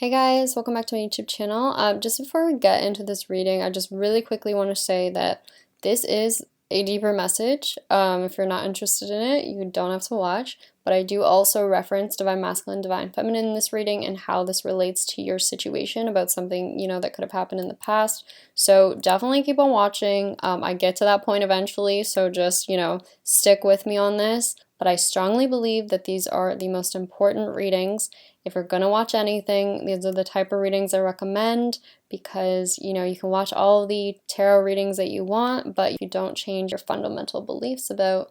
Hey guys, welcome back to my YouTube channel. Just before we get into this reading, I just really quickly want to say that this is a deeper message. If you're not interested in it, you don't have to watch, but I do also reference Divine Masculine, Divine Feminine in this reading and how this relates to your situation about something, that could have happened in the past. So definitely keep on watching. I get to that point eventually, so just, stick with me on this. But I strongly believe that these are the most important readings. If you're going to watch anything, these are the type of readings I recommend because, you can watch all the tarot readings that you want, but you don't change your fundamental beliefs about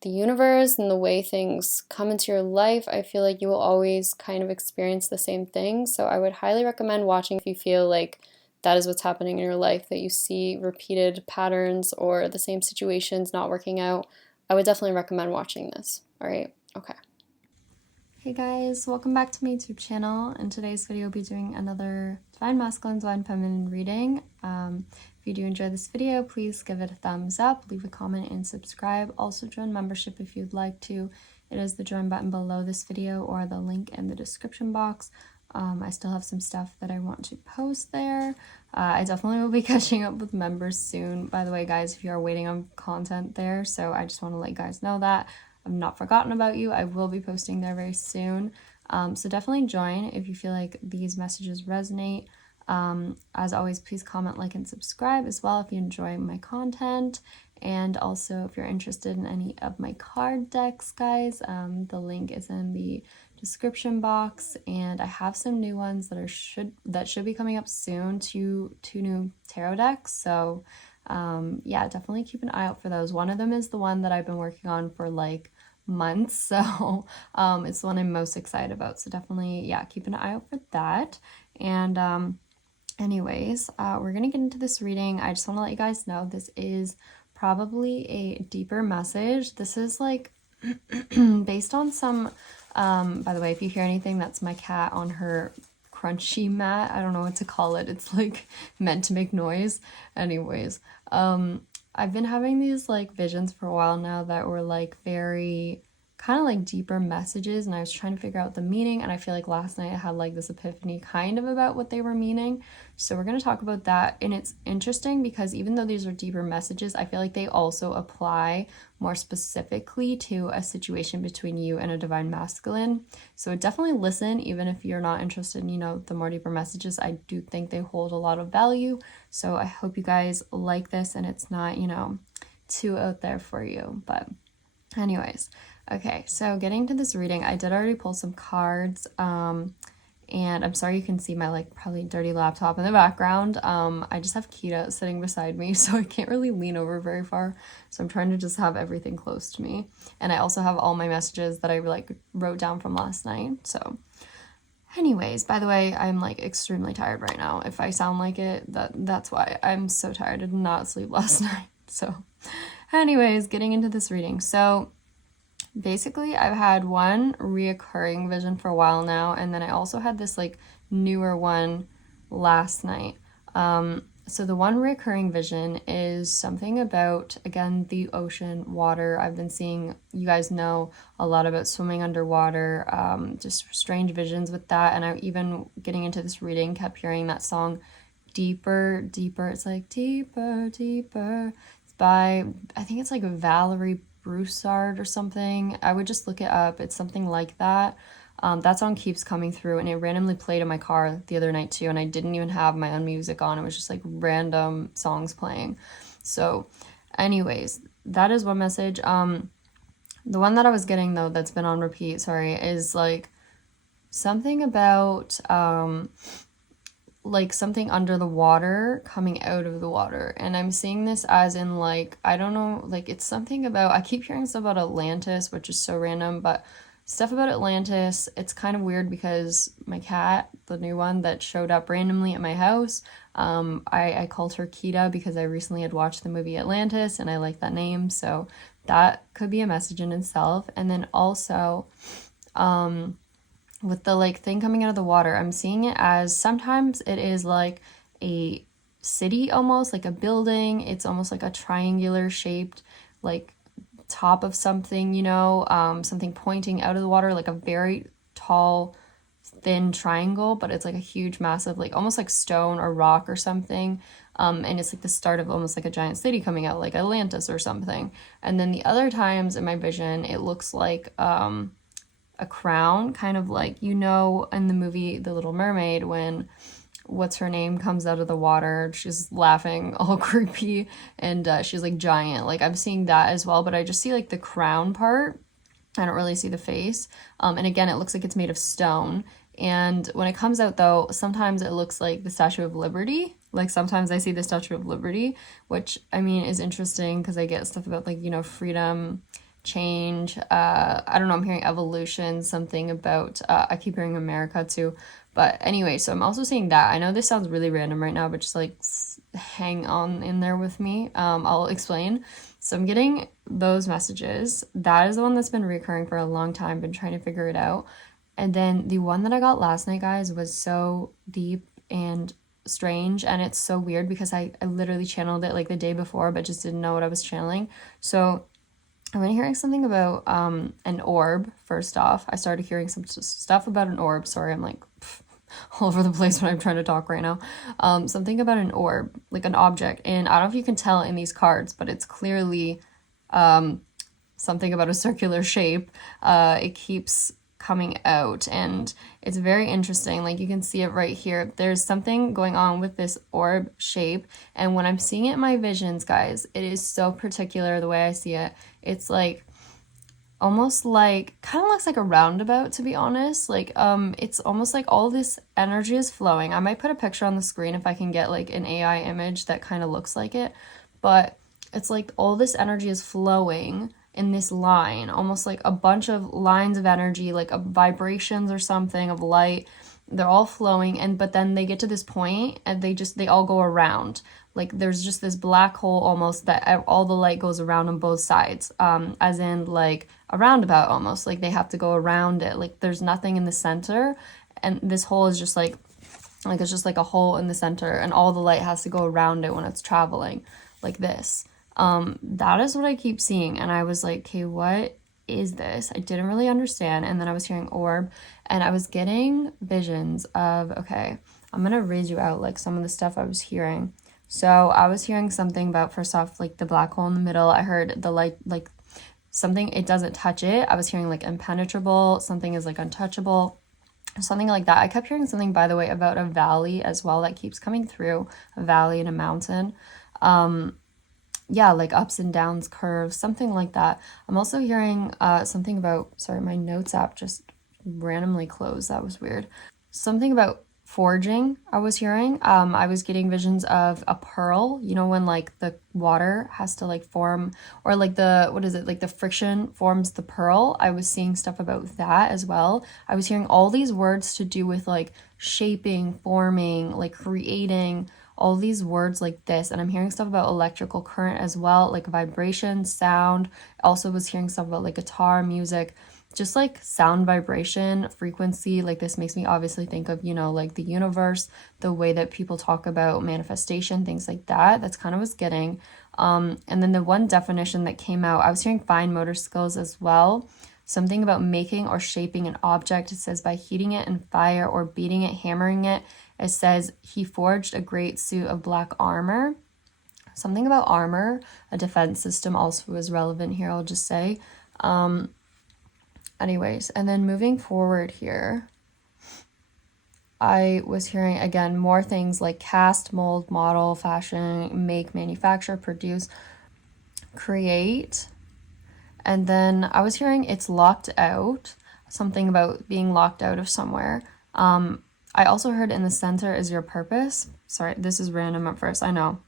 the universe and the way things come into your life. I feel like you will always kind of experience the same thing. So I would highly recommend watching if you feel like that is what's happening in your life, that you see repeated patterns or the same situations not working out. I would definitely recommend watching this. All right, okay. Hey guys, welcome back to my YouTube channel. In today's video, I'll be doing another Divine Masculine, Divine Feminine reading. If you do enjoy this video, please give it a thumbs up, leave a comment, and subscribe. Also join membership if you'd like to. It is the join button below this video or the link in the description box. I still have some stuff that I want to post there. I definitely will be catching up with members soon. By the way, guys, if you are waiting on content there, so I just want to let you guys know that I've not forgotten about you. I will be posting there very soon. So definitely join if you feel like these messages resonate. As always, please comment, like, and subscribe as well if you enjoy my content. And also, if you're interested in any of my card decks, guys, the link is in the description box, and I have some new ones that should be coming up soon. Two new tarot decks. So, yeah, definitely keep an eye out for those. One of them is the one that I've been working on for like months, so it's the one I'm most excited about. So definitely, yeah, keep an eye out for that. And anyways, we're gonna get into this reading. I just want to let you guys know this is probably a deeper message. This is like based on some by the way, if you hear anything, that's my cat on her crunchy mat. I don't know what to call it. It's like meant to make noise. Anyways, I've been having these like visions for a while now that were like very kind of like deeper messages, and I was trying to figure out the meaning, and I feel like last night I had like this epiphany kind of about what they were meaning. So we're going to talk about that, and it's interesting because even though these are deeper messages, I feel like they also apply more specifically to a situation between you and a divine masculine. So definitely listen, even if you're not interested in, the more deeper messages. I do think they hold a lot of value. So I hope you guys like this and it's not, too out there for you. But anyways, okay, so getting to this reading, I did already pull some cards. And I'm sorry you can see my like probably dirty laptop in the background. I just have Kita sitting beside me, so I can't really lean over very far. So I'm trying to just have everything close to me. And I also have all my messages that I like wrote down from last night. So anyways, by the way, I'm like extremely tired right now. If I sound like it, that's why. I'm so tired. I did not sleep last night. So anyways, getting into this reading. So basically, I've had one reoccurring vision for a while now, and then I also had this like newer one last night. So the one recurring vision is something about, again, the ocean, water. I've been seeing, you guys know a lot about swimming underwater, just strange visions with that. And I even getting into this reading kept hearing that song, Deeper, Deeper. It's like Deeper, Deeper. It's by, I think it's like Valerie Broussard or something. I would just look it up. It's something like that. That song keeps coming through, and it randomly played in my car the other night too, and I didn't even have my own music on. It was just like random songs playing. So anyways, that is one message. The one that I was getting though that's been on repeat, sorry, is like something about like something under the water coming out of the water, and I'm seeing this as in like, I don't know, like it's something about, I keep hearing stuff about Atlantis, which is so random, but stuff about Atlantis, it's kind of weird because my cat, the new one that showed up randomly at my house, I called her Kita because I recently had watched the movie Atlantis and I like that name, so that could be a message in itself. And then also with the like thing coming out of the water, I'm seeing it as sometimes it is like a city, almost like a building. It's almost like a triangular shaped like top of something, something pointing out of the water, like a very tall thin triangle, but it's like a huge, massive, like almost like stone or rock or something. And it's like the start of almost like a giant city coming out, like Atlantis or something. And then the other times in my vision, it looks like a crown, kind of like, you know, in the movie The Little Mermaid, when what's her name comes out of the water, she's laughing all creepy, and she's like giant. Like I'm seeing that as well, but I just see like the crown part. I don't really see the face. And again, it looks like it's made of stone. And when it comes out though, sometimes it looks like the Statue of Liberty. Like sometimes I see the Statue of Liberty, which I mean is interesting because I get stuff about like, you know, freedom, change. I don't know, I'm hearing evolution, something about, I keep hearing America too. But anyway, so I'm also seeing that. I know this sounds really random right now, but just like hang on in there with me. I'll explain. So I'm getting those messages. That is the one that's been recurring for a long time, been trying to figure it out. And then the one that I got last night, guys, was so deep and strange, and it's so weird because I literally channeled it like the day before, but just didn't know what I was channeling. So I've been hearing something about an orb. First off, I started hearing some stuff about an orb. Sorry, I'm like all over the place when I'm trying to talk right now. Something about an orb, like an object, and I don't know if you can tell in these cards, but it's clearly something about a circular shape. It keeps coming out, and it's very interesting. Like you can see it right here. There's something going on with this orb shape, and when I'm seeing it in my visions, guys, it is so particular the way I see it. It's like almost like, kind of looks like a roundabout, to be honest. Like it's almost like all this energy is flowing. I might put a picture on the screen if I can get like an AI image that kind of looks like it, but it's like all this energy is flowing in this line, almost like a bunch of lines of energy, like vibrations or something of light. They're all flowing, and but then they get to this point and they all go around. Like there's just this black hole almost that all the light goes around on both sides, as in like a roundabout almost. Like they have to go around it. Like there's nothing in the center, and this hole is just like it's just like a hole in the center, and all the light has to go around it when it's traveling like this. That is what I keep seeing, and I was like, okay, what is this? I didn't really understand. And then I was hearing orb, and I was getting visions of, okay, I'm gonna read you out like some of the stuff I was hearing. So I was hearing something about, first off, like the black hole in the middle. I heard the light, like something, it doesn't touch it. I was hearing like impenetrable, something is like untouchable, something like that. I kept hearing something, by the way, about a valley as well that keeps coming through, a valley and a mountain. Yeah, like ups and downs, curves, something like that. I'm also hearing something about, sorry, my notes app just randomly closed. That was weird. Something about forging, I was hearing. I was getting visions of a pearl, you know, when like the water has to like form, or like the, what is it, like the friction forms the pearl. I was seeing stuff about that as well. I was hearing all these words to do with like shaping, forming, like creating, all these words like this. And I'm hearing stuff about electrical current as well, like vibration, sound. Also was hearing stuff about like guitar, music, just like sound, vibration, frequency. Like this makes me obviously think of, you know, like the universe, the way that people talk about manifestation, things like that. That's kind of what's getting. And then the one definition that came out, I was hearing fine motor skills as well. Something about making or shaping an object. It says by heating it in fire or beating it, hammering it. It says he forged a great suit of black armor. Something about armor, a defense system also is relevant here, I'll just say. Anyways, and then moving forward here, I was hearing, again, more things like cast, mold, model, fashion, make, manufacture, produce, create. And then I was hearing it's locked out, something about being locked out of somewhere. I also heard in the center is your purpose. Sorry, this is random at first, I know.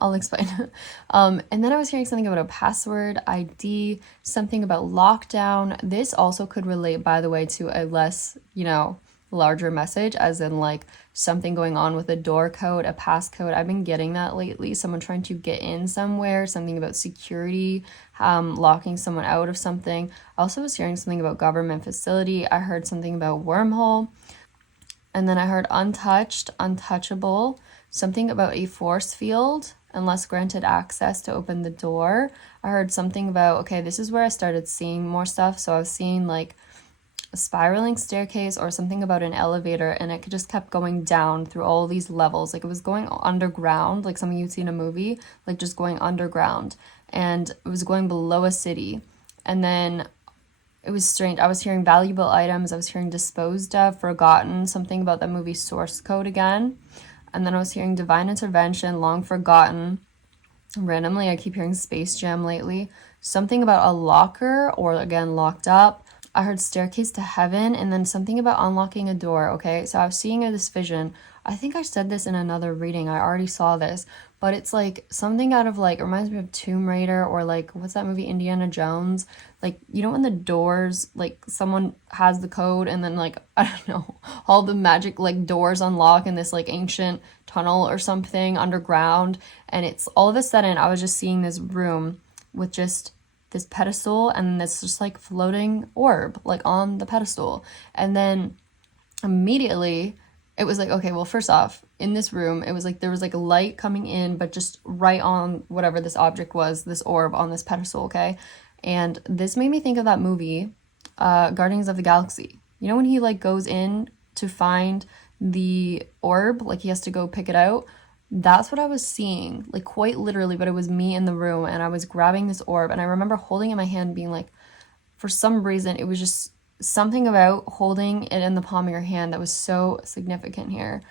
I'll explain. And then I was hearing something about a password, ID, something about lockdown. This also could relate, by the way, to a less, you know, larger message, as in like something going on with a door code, a passcode. I've been getting that lately. Someone trying to get in somewhere, something about security, locking someone out of something. I also was hearing something about government facility. I heard something about wormhole. And then I heard untouched, untouchable, something about a force field, unless granted access to open the door. I heard something about, okay, this is where I started seeing more stuff. So I was seeing like a spiraling staircase or something about an elevator, and it just kept going down through all these levels. Like it was going underground, like something you'd see in a movie, like just going underground, and it was going below a city. And then it was strange. I was hearing valuable items, I was hearing disposed of, forgotten, something about that movie Source Code again. And then I was hearing divine intervention, long forgotten. Randomly, I keep hearing Space Jam lately. Something about a locker, or again, locked up. I heard staircase to heaven, and then something about unlocking a door, okay? So I was seeing this vision. I think I said this in another reading. I already saw this. But it's like something out of like, it reminds me of Tomb Raider, or like, what's that movie, Indiana Jones? Like, you know when the doors, like someone has the code and then like, I don't know, all the magic like doors unlock in this like ancient tunnel or something underground. And it's all of a sudden, I was just seeing this room with just this pedestal and this just like floating orb like on the pedestal. And then immediately it was like, okay, well, first off, in this room, it was like there was like a light coming in, but just right on whatever this object was, this orb on this pedestal, okay? And this made me think of that movie, Guardians of the Galaxy. You know when he like goes in to find the orb, like he has to go pick it out? That's what I was seeing, like quite literally, but it was me in the room and I was grabbing this orb and I remember holding it in my hand being like, for some reason, it was just something about holding it in the palm of your hand that was so significant here.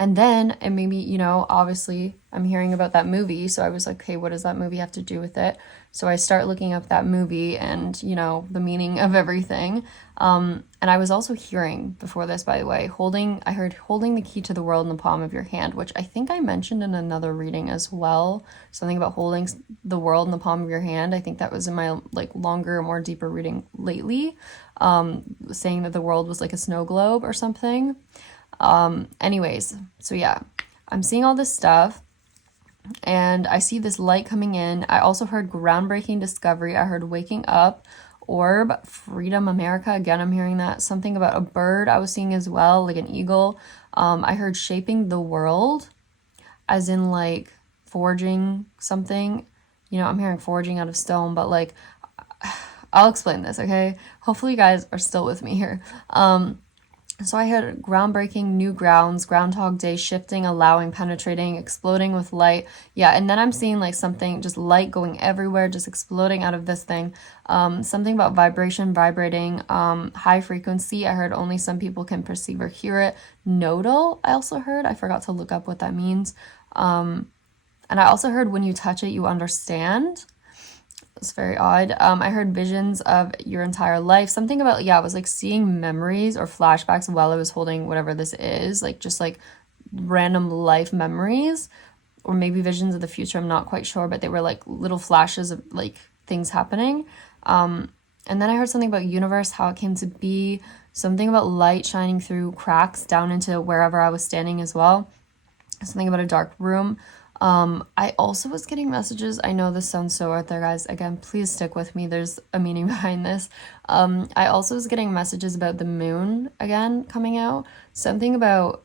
And then it made me, you know, obviously I'm hearing about that movie. So I was like, okay, what does that movie have to do with it? So I start looking up that movie and, you know, the meaning of everything. And I was also hearing before this, by the way, I heard holding the key to the world in the palm of your hand, which I think I mentioned in another reading as well. Something about holding the world in the palm of your hand. I think that was in my like longer, more deeper reading lately, saying that the world was like a snow globe or something. Anyways, so yeah, I'm seeing all this stuff and I see this light coming in. I also heard groundbreaking discovery. I heard waking up, orb, freedom, America. Again, I'm hearing that. Something about a bird I was seeing as well, like an eagle. I heard shaping the world, as in like forging something. You know, I'm hearing forging out of stone, but like, I'll explain this, okay? Hopefully you guys are still with me here. So I had groundbreaking, new grounds, Groundhog Day, shifting, allowing, penetrating, exploding with light. Yeah, and then I'm seeing like something, just light going everywhere, just exploding out of this thing. Something about vibration, vibrating, high frequency. I heard only some people can perceive or hear it. Nodal, I also heard. I forgot to look up what that means. And I also heard when you touch it, you understand. It's very odd. I heard visions of your entire life. Something about, yeah, I was like seeing memories or flashbacks while I was holding whatever this is, like just like random life memories or maybe visions of the future. I'm not quite sure, but they were like little flashes of like things happening. And then I heard something about universe, how it came to be, something about light shining through cracks down into wherever I was standing as well. Something about a dark room. I also was getting messages. I know this sounds so out there, guys. Again, please stick with me. There's a meaning behind this. I also was getting messages about the moon again coming out. Something about,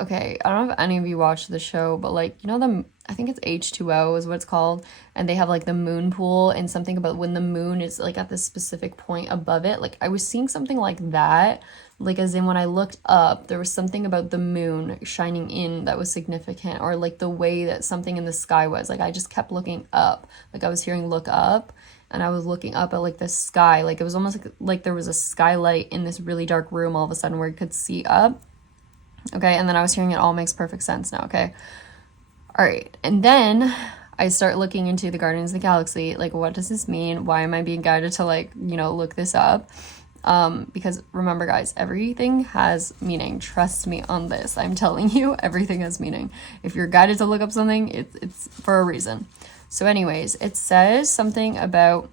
okay, I don't know if any of you watched the show, but like, you know, I think it's H2O is what it's called. And they have like the moon pool and something about when the moon is like at this specific point above it. Like I was seeing something like that. Like as in when I looked up, there was something about the moon shining in that was significant, or like the way that something in the sky was. Like I just kept looking up. Like I was hearing look up and I was looking up at like the sky. Like it was almost like there was a skylight in this really dark room all of a sudden where you could see up. Okay, and then I was hearing it all makes perfect sense now, okay? All right, and then I start looking into the Guardians of the Galaxy. Like, what does this mean? Why am I being guided to, like, you know, look this up? Because remember, guys, everything has meaning. Trust me on this. I'm telling you, everything has meaning. If you're guided to look up something, it's for a reason. So anyways, it says something about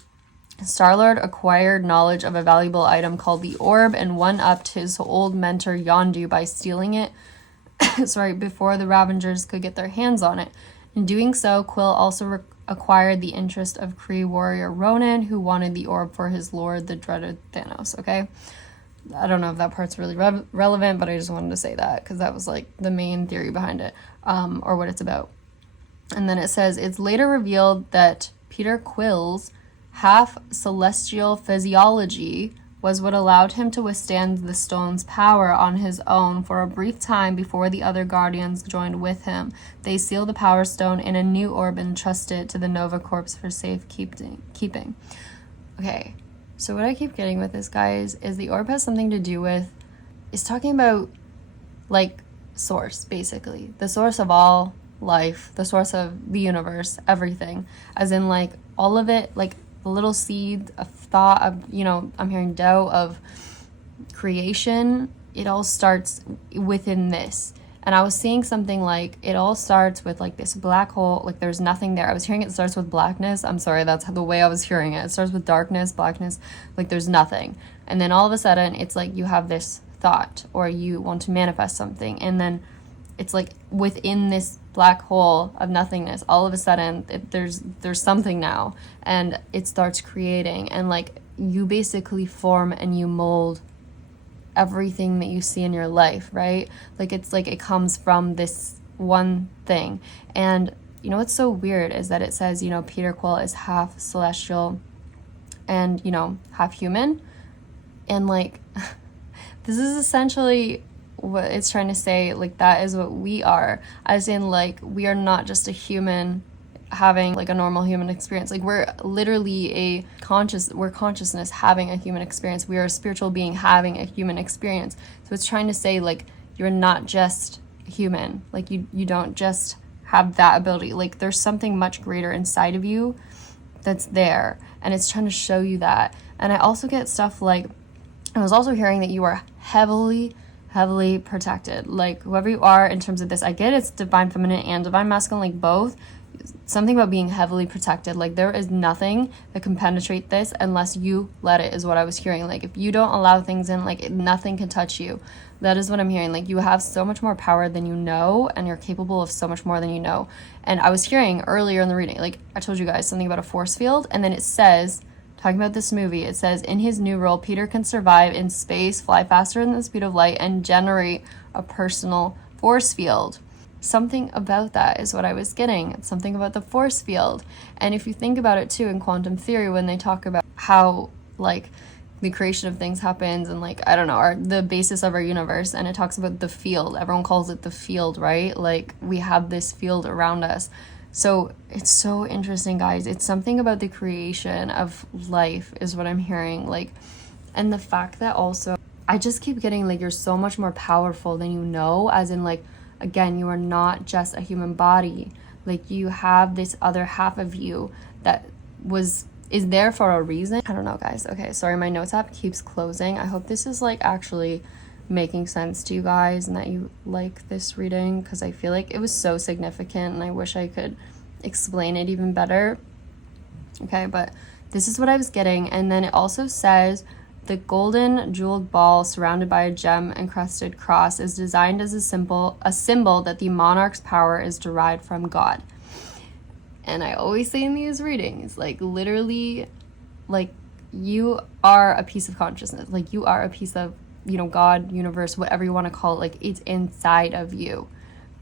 Star-Lord acquired knowledge of a valuable item called the Orb and one-upped his old mentor Yondu by stealing it before the Ravengers could get their hands on it. In doing so, Quill also acquired the interest of Kree warrior Ronan, who wanted the orb for his lord, the dreaded Thanos, okay? I don't know if that part's really relevant, but I just wanted to say that because that was like the main theory behind it, or what it's about. And then it says, it's later revealed that Peter Quill's half celestial physiology was what allowed him to withstand the stone's power on his own for a brief time before the other guardians joined with him. They sealed the power stone in a new orb and trusted it to the Nova Corps for safekeeping. Okay, so what I keep getting with this, guys, is the orb has something to do with, it's talking about, like, source, basically. The source of all life, the source of the universe, everything. As in, like, all of it, like, a little seed of thought of, you know, I'm hearing Tao of creation. It all starts within this. And I was seeing something like, it all starts with, like, this black hole, like, there's nothing there. I was hearing it starts with blackness. I'm sorry, that's the way I was hearing it. It starts with darkness, blackness, like, there's nothing. And then all of a sudden, it's like you have this thought, or you want to manifest something, and then it's like within this black hole of nothingness, all of a sudden there's something now, and it starts creating, and like you basically form and you mold everything that you see in your life, right? Like it's like it comes from this one thing. And you know what's so weird is that it says, you know, Peter Quill is half celestial and, you know, half human, and like this is essentially what it's trying to say. Like, that is what we are, as in, like, we are not just a human having like a normal human experience. Like, we're literally we're consciousness having a human experience. We are a spiritual being having a human experience. So it's trying to say, like, you're not just human. Like, you don't just have that ability. Like, there's something much greater inside of you that's there, and it's trying to show you that. And I also get stuff like, I was also hearing that you are heavily protected. Like, whoever you are in terms of this, I get it's divine feminine and divine masculine, like both. Something about being heavily protected. Like, there is nothing that can penetrate this unless you let it, is what I was hearing. Like, if you don't allow things in, like, nothing can touch you. That is what I'm hearing. Like, you have so much more power than you know, and you're capable of so much more than you know. And I was hearing earlier in the reading, like, I told you guys something about a force field, and then it says, talking about this movie, it says, in his new role, Peter can survive in space, fly faster than the speed of light, and generate a personal force field. Something about that is what I was getting. It's something about the force field. And if you think about it too, in quantum theory, when they talk about how, like, the creation of things happens and, like, I don't know, the basis of our universe, and it talks about the field. Everyone calls it the field, right? Like, we have this field around us. So it's so interesting, guys. It's something about the creation of life is what I'm hearing. Like, and the fact that also, I just keep getting, like, you're so much more powerful than you know, as in, like, again, you are not just a human body. Like, you have this other half of you that is there for a reason. I don't know, guys. Okay, sorry, my notes app keeps closing. I hope this is, like, actually making sense to you guys and that you like this reading, because I feel like it was so significant and I wish I could explain it even better. Okay, but this is what I was getting. And then it also says, the golden jeweled ball surrounded by a gem encrusted cross is designed as a symbol that the monarch's power is derived from God. And I always say in these readings, like, literally, like, you are a piece of consciousness. Like, you are a piece of, you know, God, universe, whatever you want to call it. Like, it's inside of you.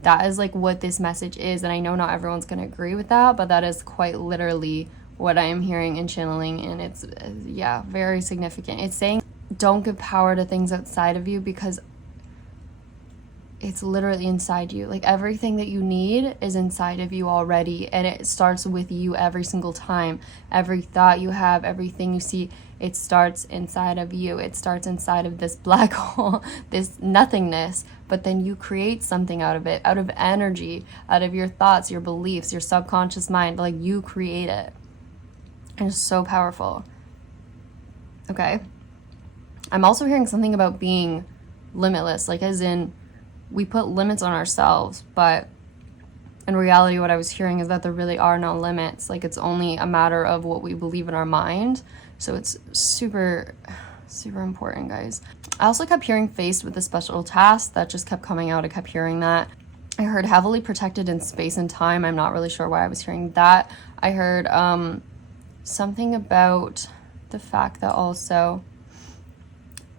That is, like, what this message is. And I know not everyone's going to agree with that, but that is quite literally what I am hearing and channeling. And it's, yeah, very significant. It's saying, don't give power to things outside of you, because it's literally inside you. Like, everything that you need is inside of you already, and it starts with you every single time. Every thought you have, everything you see, it starts inside of you. It starts inside of this black hole, this nothingness, but then you create something out of it, out of energy, out of your thoughts, your beliefs, your subconscious mind. Like, you create it. And it's so powerful. Okay. I'm also hearing something about being limitless, like, as in, we put limits on ourselves, but in reality, what I was hearing is that there really are no limits. Like, it's only a matter of what we believe in our mind. So it's super, super important, guys. I also kept hearing faced with a special task. That just kept coming out. I kept hearing that. I heard heavily protected in space and time. I'm not really sure why I was hearing that. I heard something about the fact that also,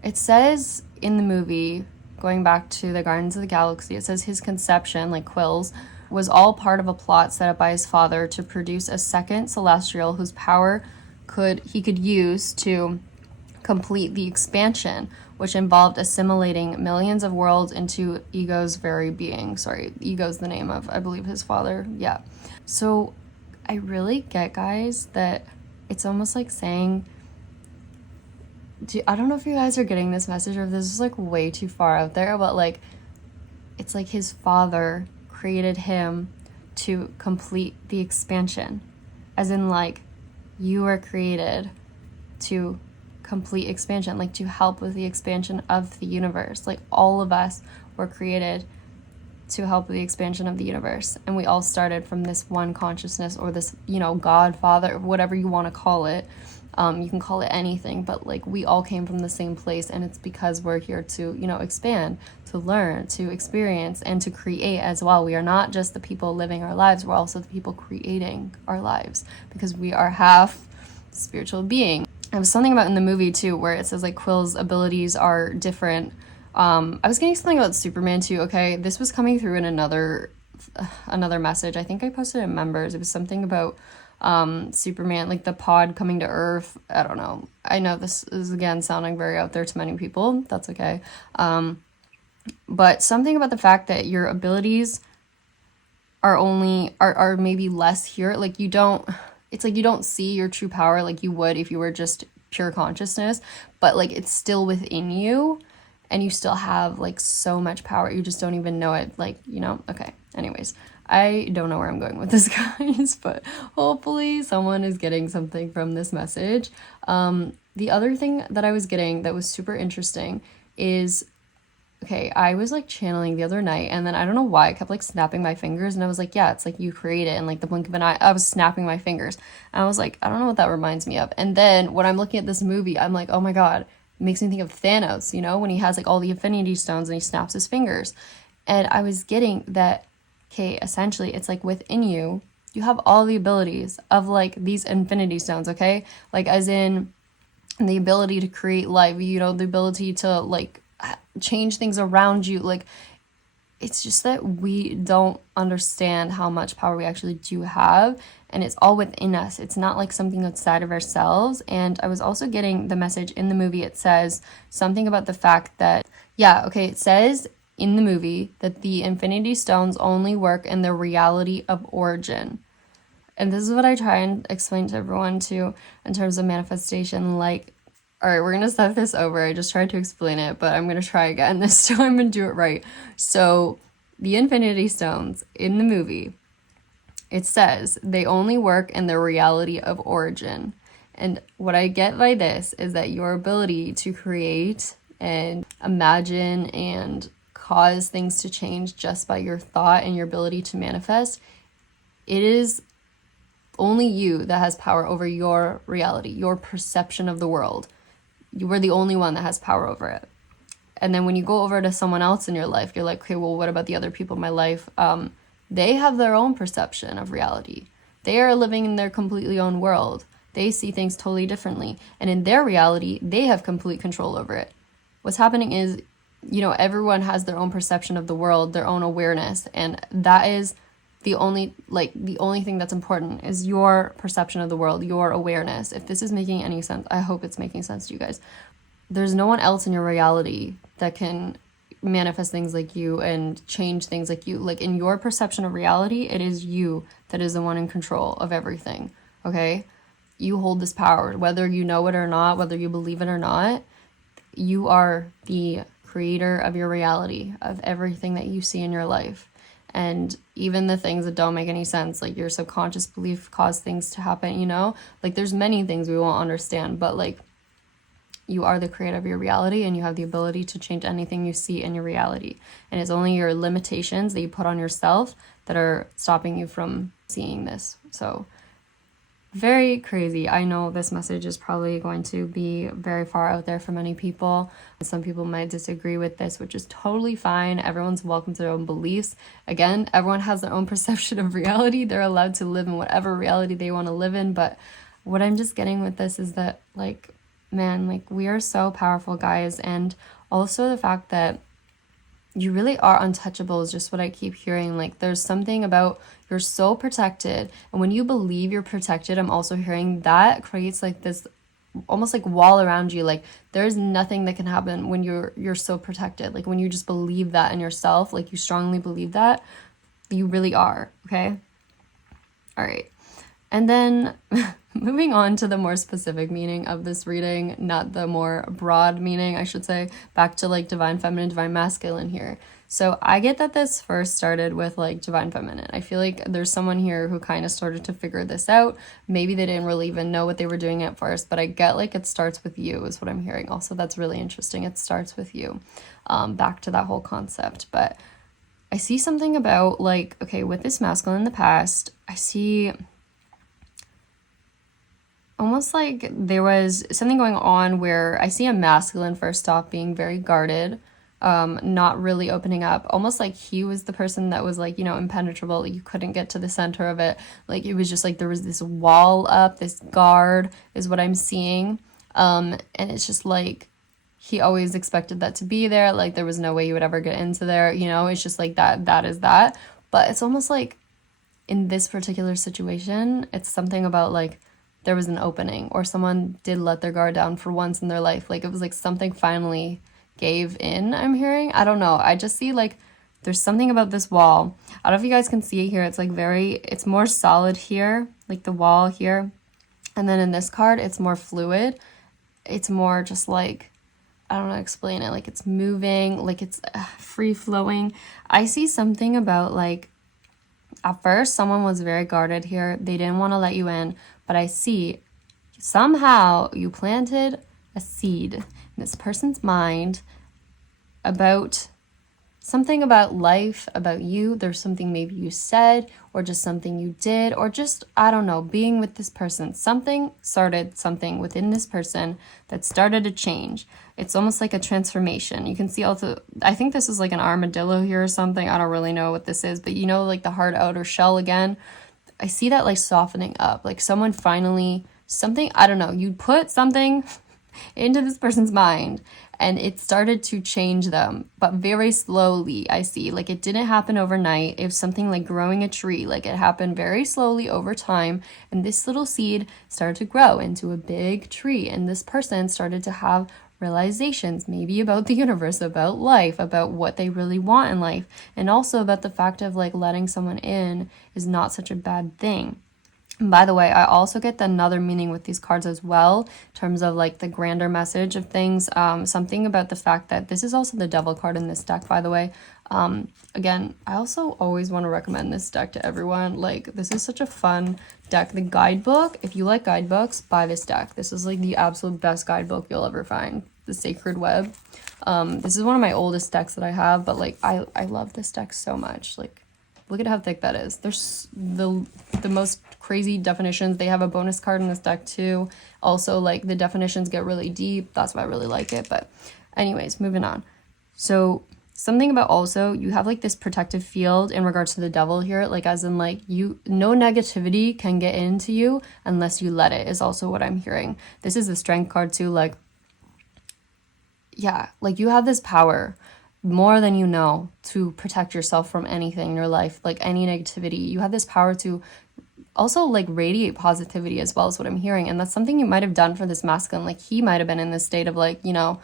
it says in the movie, going back to the Guardians of the Galaxy, it says his conception, like Quills, was all part of a plot set up by his father to produce a second celestial whose power he could use to complete the expansion, which involved assimilating millions of worlds into Ego's very being. Sorry, Ego's the name of, I believe, his father. Yeah. So I really get, guys, that it's almost like saying, I don't know if you guys are getting this message or if this is like way too far out there, but like, it's like his father created him to complete the expansion. As in, like, you were created to complete expansion, like to help with the expansion of the universe. Like, all of us were created to help with the expansion of the universe. And we all started from this one consciousness, or this, you know, God, Father, whatever you want to call it. You can call it anything, but like, we all came from the same place, and it's because we're here to, you know, expand, to learn, to experience, and to create as well. We are not just the people living our lives, we're also the people creating our lives, because we are half spiritual being. There was something about in the movie too where it says like Quill's abilities are different. I was getting something about Superman too. Okay, this was coming through in another message. I think I posted in members. It was something about Superman, like the pod coming to Earth. I don't know. I know this is again sounding very out there to many people. That's okay. But something about the fact that your abilities are maybe less here. Like, it's like you don't see your true power like you would if you were just pure consciousness, but like it's still within you, and you still have like so much power. You just don't even know it. Like, you know, okay. Anyways, I don't know where I'm going with this, guys, but hopefully someone is getting something from this message. The other thing that I was getting that was super interesting is, okay, I was like channeling the other night, and then I don't know why I kept like snapping my fingers, and I was like, yeah, it's like you create it in like the blink of an eye. I was snapping my fingers, and I was like, I don't know what that reminds me of. And then when I'm looking at this movie, I'm like, oh my god, it makes me think of Thanos, you know, when he has like all the Infinity Stones and he snaps his fingers. And I was getting that, okay, essentially it's like within you, you have all the abilities of like these Infinity Stones, okay? Like, as in the ability to create life, you know, the ability to like change things around you. Like, it's just that we don't understand how much power we actually do have, and it's all within us. It's not like something outside of ourselves. And I was also getting the message in the movie. It says something about the fact that, yeah, okay, it says in the movie that the Infinity Stones only work in the reality of origin. And this is what I try and explain to everyone too in terms of manifestation. Like, all right, we're going to start this over. I just tried to explain it, but I'm going to try again this time and do it right. So the Infinity Stones in the movie, it says they only work in the reality of origin. And what I get by this is that your ability to create and imagine and cause things to change just by your thought and your ability to manifest, it is only you that has power over your reality, your perception of the world. You are the only one that has power over it. And then when you go over to someone else in your life, you're like, okay, well, what about the other people in my life? They have their own perception of reality. They are living in their completely own world. They see things totally differently. And in their reality, they have complete control over it. What's happening is, you know, everyone has their own perception of the world, their own awareness. And that is the only thing that's important is your perception of the world, your awareness. If this is making any sense, I hope it's making sense to you guys. There's no one else in your reality that can manifest things like you and change things like you. Like, in your perception of reality, it is you that is the one in control of everything, okay? You hold this power, whether you know it or not, whether you believe it or not. You are the creator of your reality, of everything that you see in your life. And even the things that don't make any sense, like your subconscious belief cause things to happen, you know? Like, there's many things we won't understand, but like, you are the creator of your reality, and you have the ability to change anything you see in your reality. And it's only your limitations that you put on yourself that are stopping you from seeing this. So very crazy. I know this message is probably going to be very far out there for many people. Some people might disagree with this, which is totally fine. Everyone's welcome to their own beliefs. Again, everyone has their own perception of reality. They're allowed to live in whatever reality they want to live in. But what I'm just getting with this is that, like, man, like, we are so powerful, guys. And also the fact that you really are untouchable is just what I keep hearing. Like, there's something about you're so protected. And when you believe you're protected, I'm also hearing that creates like this almost like wall around you. Like there's nothing that can happen when you're so protected. Like when you just believe that in yourself, like you strongly believe that, you really are, okay? All right. And then moving on to the more specific meaning of this reading, not the more broad meaning, I should say, back to like divine feminine, divine masculine here. So I get that this first started with like divine feminine. I feel like there's someone here who kind of started to figure this out. Maybe they didn't really even know what they were doing at first, but I get like it starts with you is what I'm hearing. Also, that's really interesting. It starts with you, back to that whole concept. But I see something about like, okay, with this masculine in the past, I see almost like there was something going on where I see a masculine first off being very guarded, not really opening up, almost like he was the person that was like, you know, impenetrable. Like you couldn't get to the center of it. Like it was just like there was this wall up, this guard is what I'm seeing. And it's just like he always expected that to be there. Like there was no way you would ever get into there, you know, it's just like that is that. But it's almost like in this particular situation, it's something about like there was an opening or someone did let their guard down for once in their life. Like it was like something finally gave in, I'm hearing. I don't know. I just see like there's something about this wall. I don't know if you guys can see it here. It's like it's more solid here, like the wall here. And then in this card, it's more fluid. It's more just like, I don't know how to explain it. Like it's moving, like it's free flowing. I see something about like, at first, someone was very guarded here. They didn't want to let you in. But I see somehow you planted a seed in this person's mind about something about life, about you. There's something maybe you said or just something you did or just, I don't know, being with this person. Something started something within this person that started to change. It's almost like a transformation. You can see also, I think this is like an armadillo here or something. I don't really know what this is, but you know, like the hard outer shell again. I see that like softening up, like someone finally, something, I don't know, you put something into this person's mind and it started to change them, but very slowly. I see like it didn't happen overnight. It was something like growing a tree, like it happened very slowly over time. And this little seed started to grow into a big tree. And this person started to have realizations, maybe about the universe, about life, about what they really want in life, and also about the fact of like letting someone in is not such a bad thing. And by the way, I also get another meaning with these cards as well, in terms of like the grander message of things. Something about the fact that this is also the devil card in this deck, by the way. Again, I also always want to recommend this deck to everyone. Like, this is such a fun deck. The guidebook, if you like guidebooks, buy this deck. This is like the absolute best guidebook you'll ever find. The Sacred Web. This is one of my oldest decks that I have, but like I love this deck so much. Like, look at how thick that is. There's the most crazy definitions. They have a bonus card in this deck too. Also, like the definitions get really deep. That's why I really like it. But anyways, moving on. So something about also you have like this protective field in regards to the devil here, like as in like no negativity can get into you unless you let it, is also what I'm hearing. This is the strength card too. Like, yeah, like you have this power more than you know to protect yourself from anything in your life, like any negativity. You have this power to also like radiate positivity as well, is what I'm hearing. And that's something you might have done for this masculine. Like he might have been in this state of like, you know,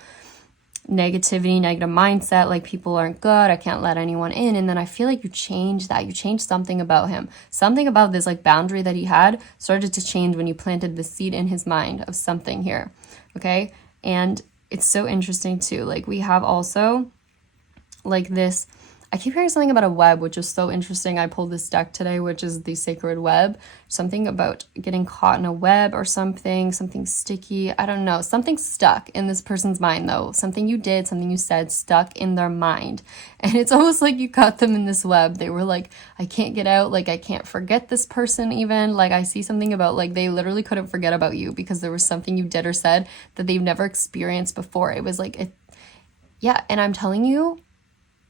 negativity, negative mindset, like people aren't good, I can't let anyone in. And then I feel like you changed that. You changed something about him. Something about this like boundary that he had started to change when you planted the seed in his mind of something here. Okay. And it's so interesting too. Like we have also like this, I keep hearing something about a web, which is so interesting. I pulled this deck today, which is the Sacred Web. Something about getting caught in a web or something sticky. I don't know. Something stuck in this person's mind though. Something you did, something you said stuck in their mind. And it's almost like you caught them in this web. They were like, I can't get out. Like, I can't forget this person even. Like, I see something about like they literally couldn't forget about you because there was something you did or said that they've never experienced before. It was like, yeah. And I'm telling you,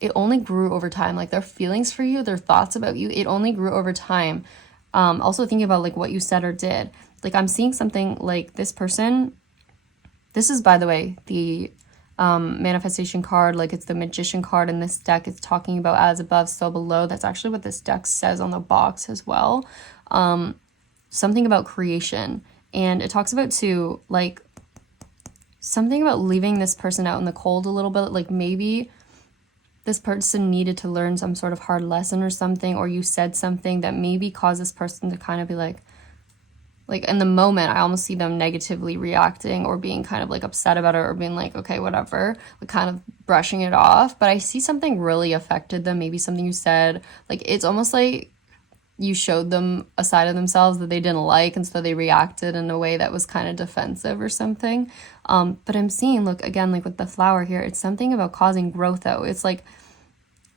it only grew over time. Like their feelings for you, their thoughts about you, it only grew over time. Also thinking about like what you said or did. Like I'm seeing something like this person. This is, by the way, the manifestation card. Like it's the Magician card in this deck. It's talking about as above, so below. That's actually what this deck says on the box as well. Something about creation. And it talks about too, like something about leaving this person out in the cold a little bit. Like maybe this person needed to learn some sort of hard lesson or something, or you said something that maybe caused this person to kind of be like in the moment, I almost see them negatively reacting or being kind of like upset about it or being like, okay, whatever, like kind of brushing it off. But I see something really affected them, maybe something you said. Like it's almost like you showed them a side of themselves that they didn't like, and so they reacted in a way that was kind of defensive or something. But I'm seeing, look, again, like with the flower here, it's something about causing growth though. It's like,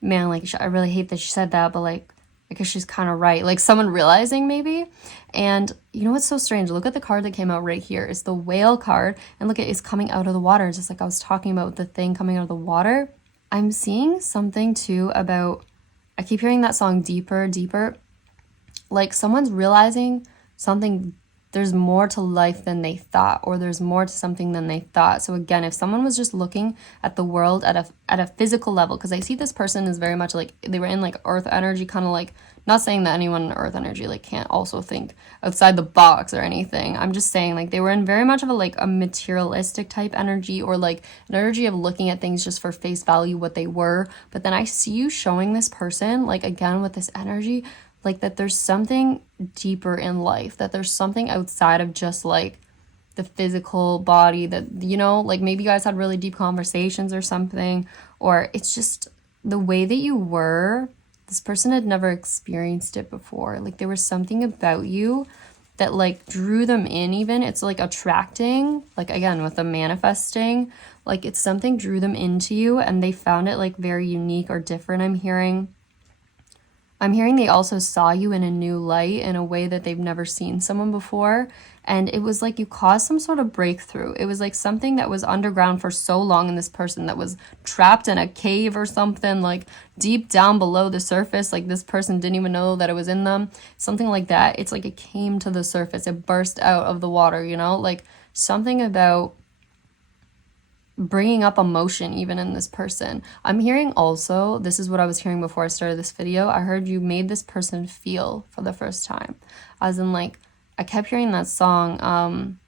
man, like I really hate that she said that, but like I guess she's kind of right. Like someone realizing maybe. And you know what's so strange? Look at the card that came out right here. It's the whale card. And look, it's coming out of the water. Just like I was talking about with the thing coming out of the water. I'm seeing something too about, I keep hearing that song Deeper, Deeper. Like someone's realizing something, there's more to life than they thought, or there's more to something than they thought. So again, if someone was just looking at the world at a physical level, because I see this person is very much like they were in like earth energy, kind of like, not saying that anyone in earth energy like can't also think outside the box or anything. I'm just saying like they were in very much of a like a materialistic type energy, or like an energy of looking at things just for face value, what they were. But then I see you showing this person, like again with this energy, like that there's something deeper in life, that there's something outside of just like the physical body, that, you know, like maybe you guys had really deep conversations or something, or it's just the way that you were. This person had never experienced it before. Like there was something about you that like drew them in even. It's like attracting, like again with the manifesting, like it's something drew them into you and they found it like very unique or different. I'm hearing they also saw you in a new light, in a way that they've never seen someone before. And it was like you caused some sort of breakthrough. It was like something that was underground for so long in this person, that was trapped in a cave or something, like deep down below the surface. Like this person didn't even know that it was in them. Something like that. It's like it came to the surface. It burst out of the water, you know? Like something about bringing up emotion even in this person. I'm hearing also, this is what I was hearing before I started this video, I heard you made this person feel for the first time. As in like, I kept hearing that song,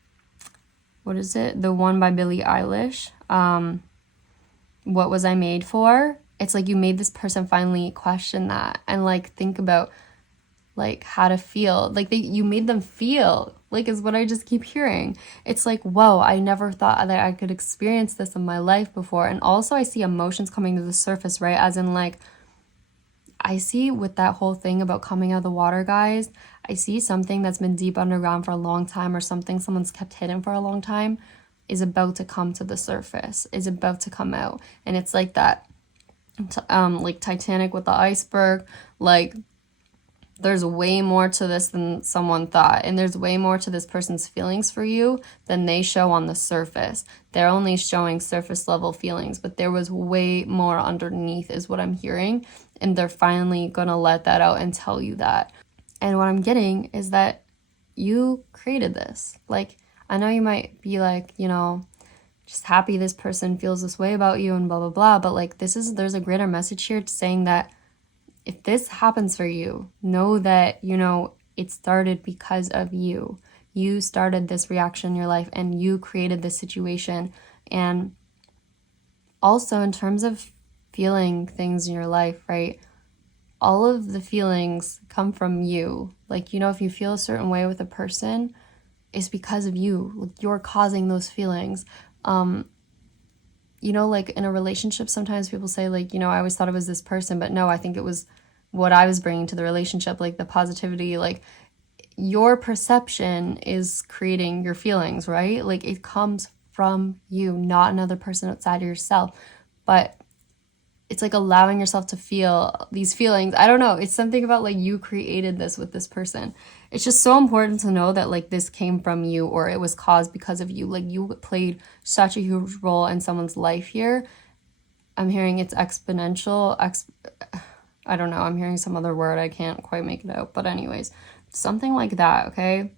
what is it? The one by Billie Eilish, What Was I Made For? It's like you made this person finally question that and like think about like how to feel. Like you made them feel, like is what I just keep hearing. It's like, whoa, I never thought that I could experience this in my life before. And also I see emotions coming to the surface, right? As in like, I see with that whole thing about coming out of the water, guys, I see something that's been deep underground for a long time, or something someone's kept hidden for a long time is about to come to the surface, is about to come out. And it's like that, like Titanic with the iceberg, like there's way more to this than someone thought. And there's way more to this person's feelings for you than they show on the surface. They're only showing surface level feelings, but there was way more underneath is what I'm hearing. And they're finally gonna let that out and tell you that. And what I'm getting is that you created this. Like, I know you might be like, you know, just happy this person feels this way about you and blah, blah, blah. But like, there's a greater message here saying that if this happens for you, know that, you know, it started because of you. You started this reaction in your life and you created this situation. And also in terms of feeling things in your life, right? All of the feelings come from you. Like, you know, if you feel a certain way with a person, it's because of you. You're causing those feelings. You know, like in a relationship, sometimes people say like, you know, I always thought it was this person, but no, I think it was what I was bringing to the relationship, like the positivity, like your perception is creating your feelings, right? Like it comes from you, not another person outside of yourself. But it's like allowing yourself to feel these feelings. I don't know. It's something about like you created this with this person. It's just so important to know that like this came from you, or it was caused because of you. Like you played such a huge role in someone's life here. I'm hearing it's exponential. I don't know. I'm hearing some other word. I can't quite make it out. But anyways, something like that, okay?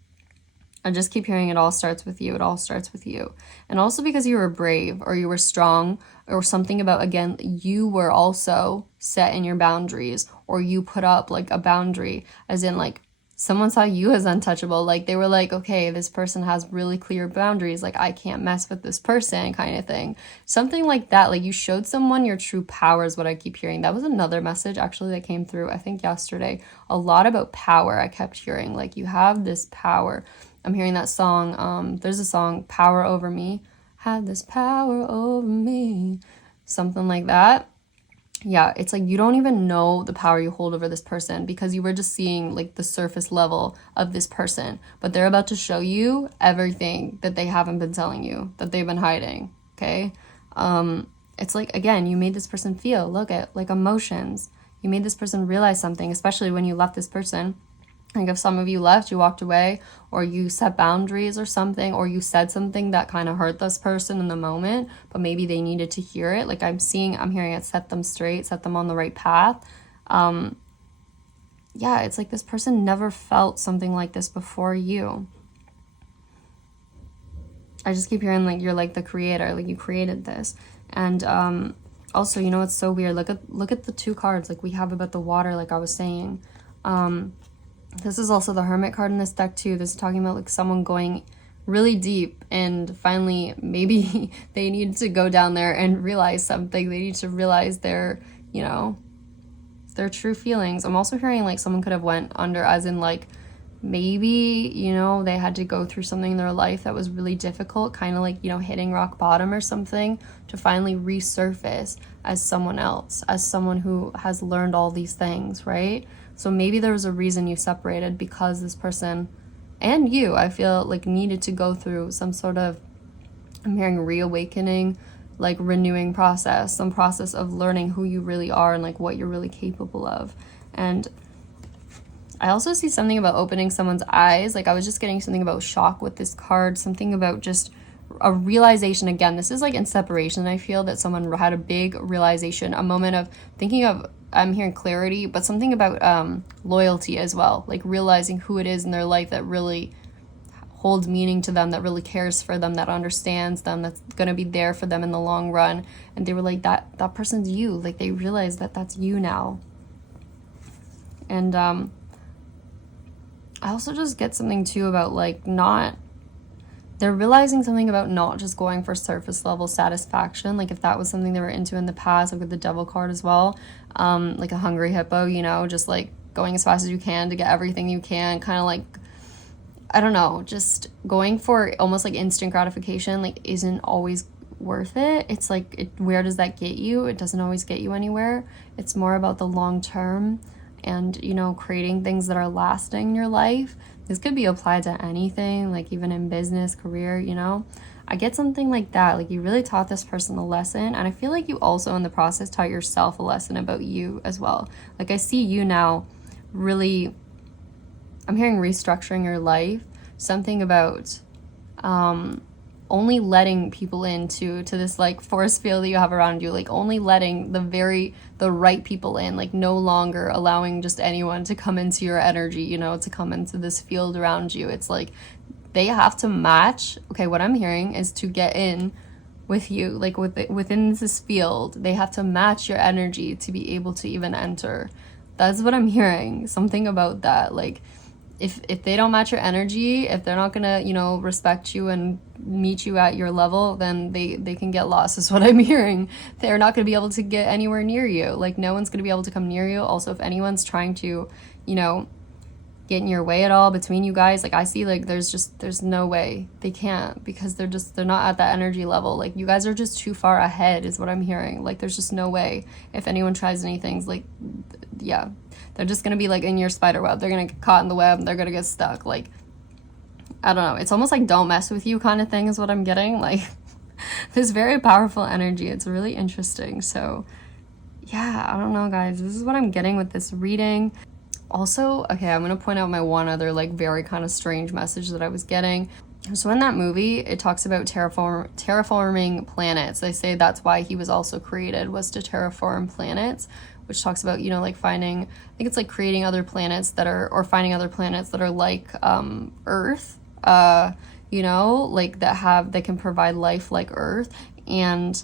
I just keep hearing it all starts with you. It all starts with you. And also because you were brave, or you were strong, or something about, again, you were also set in your boundaries, or you put up like a boundary, as in like someone saw you as untouchable. Like they were like, okay, this person has really clear boundaries. Like I can't mess with this person kind of thing. Something like that. Like you showed someone your true power is what I keep hearing. That was another message actually that came through, I think yesterday. A lot about power I kept hearing. Like you have this power. I'm hearing that song. There's a song, Power Over Me. Had this power over me. Something like that. Yeah, it's like you don't even know the power you hold over this person because you were just seeing like the surface level of this person, but they're about to show you everything that they haven't been telling you, that they've been hiding. Okay. It's like, again, you made this person feel, look at like emotions. You made this person realize something, especially when you left this person. Like if some of you left, you walked away, or you set boundaries or something, or you said something that kind of hurt this person in the moment, but maybe they needed to hear it. Like I'm hearing it, set them straight, set them on the right path. Yeah, it's like this person never felt something like this before you. I just keep hearing like you're like the creator, like you created this. And also, you know, it's so weird. Look at the two cards like we have about the water, like I was saying. This is also the Hermit card in this deck too. This is talking about like someone going really deep and finally maybe they need to go down there and realize something. They need to realize their, you know, their true feelings. I'm also hearing like someone could have went under, as in like maybe, you know, they had to go through something in their life that was really difficult, kind of like, you know, hitting rock bottom or something, to finally resurface as someone else, as someone who has learned all these things, right? So maybe there was a reason you separated, because this person and you, I feel like, needed to go through some sort of, I'm hearing reawakening, like renewing process, some process of learning who you really are and like what you're really capable of. And I also see something about opening someone's eyes. Like I was just getting something about shock with this card, something about just a realization. Again, this is like in separation. I feel that someone had a big realization, a moment of thinking of, I'm hearing clarity, but something about loyalty as well, like realizing who it is in their life that really holds meaning to them, that really cares for them, that understands them, that's going to be there for them in the long run. And they were like, that person's you. Like they realized that that's you now. And I also just get something too about like they're realizing something about not just going for surface level satisfaction. Like if that was something they were into in the past, like with the Devil card as well, like a hungry hippo, you know, just like going as fast as you can to get everything you can, kind of like, I don't know, just going for almost like instant gratification, like isn't always worth it. It's like, where does that get you? It doesn't always get you anywhere. It's more about the long term and, you know, creating things that are lasting in your life. This could be applied to anything, like even in business, career, you know. I get something like that. Like you really taught this person a lesson. And I feel like you also in the process taught yourself a lesson about you as well. Like I see you now really, I'm hearing restructuring your life. Something about only letting people into this like force field that you have around you, like only letting the right people in, like no longer allowing just anyone to come into your energy, you know, to come into this field around you. It's like they have to match. Okay, what I'm hearing is to get in with you, like within this field, they have to match your energy to be able to even enter. That's what I'm hearing. Something about that, like if they don't match your energy, if they're not gonna, you know, respect you and meet you at your level, then they can get lost, is what I'm hearing. They're not gonna be able to get anywhere near you. Like no one's gonna be able to come near you. Also, if anyone's trying to, you know, get in your way at all between you guys, like I see like there's no way. They can't, because they're not at that energy level. Like you guys are just too far ahead, is what I'm hearing. Like there's just no way. If anyone tries anything, like yeah, they're just gonna be like in your spider web. They're gonna get caught in the web and they're gonna get stuck. Like I don't know, it's almost like don't mess with you kind of thing is what I'm getting. Like this very powerful energy. It's really interesting. So yeah, I don't know guys, this is what I'm getting with this reading. Also, okay, I'm gonna point out my one other like very kind of strange message that I was getting. So in that movie, it talks about terraforming planets. They say that's why he was also created, was to terraform planets, which talks about, you know, like finding, I think it's like creating other planets that are, or finding other planets that are like Earth, you know, like that can provide life like Earth. And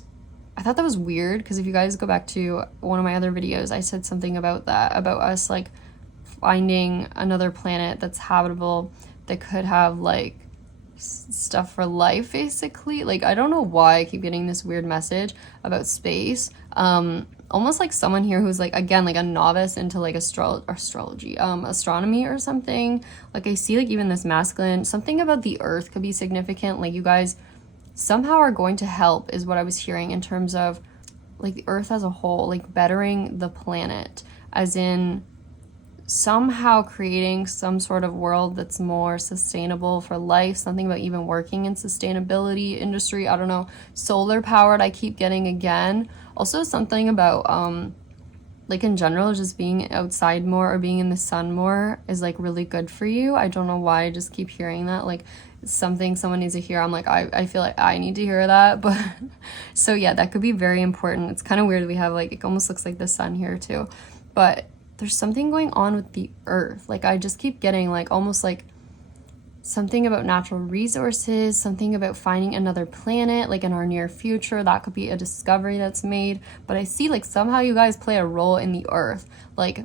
I thought that was weird, because if you guys go back to one of my other videos, I said something about that, about us like finding another planet that's habitable, that could have like stuff for life, basically. Like, I don't know why I keep getting this weird message about space. Almost like someone here who's like, again, like a novice into like astrology, astronomy or something. Like, I see like even this masculine, something about the earth could be significant. Like, you guys somehow are going to help, is what I was hearing, in terms of like the earth as a whole, like bettering the planet, as in somehow creating some sort of world that's more sustainable for life. Something about even working in sustainability industry, I don't know. Solar powered, I keep getting again. Also something about like in general, just being outside more or being in the sun more is like really good for you. I don't know why I just keep hearing that. Like, it's something someone needs to hear. I'm like, I feel like I need to hear that. But so yeah, that could be very important. It's kind of weird. We have like, it almost looks like the sun here too, but there's something going on with the earth. Like, I just keep getting like almost like something about natural resources, something about finding another planet like in our near future. That could be a discovery that's made. But I see like somehow you guys play a role in the earth, like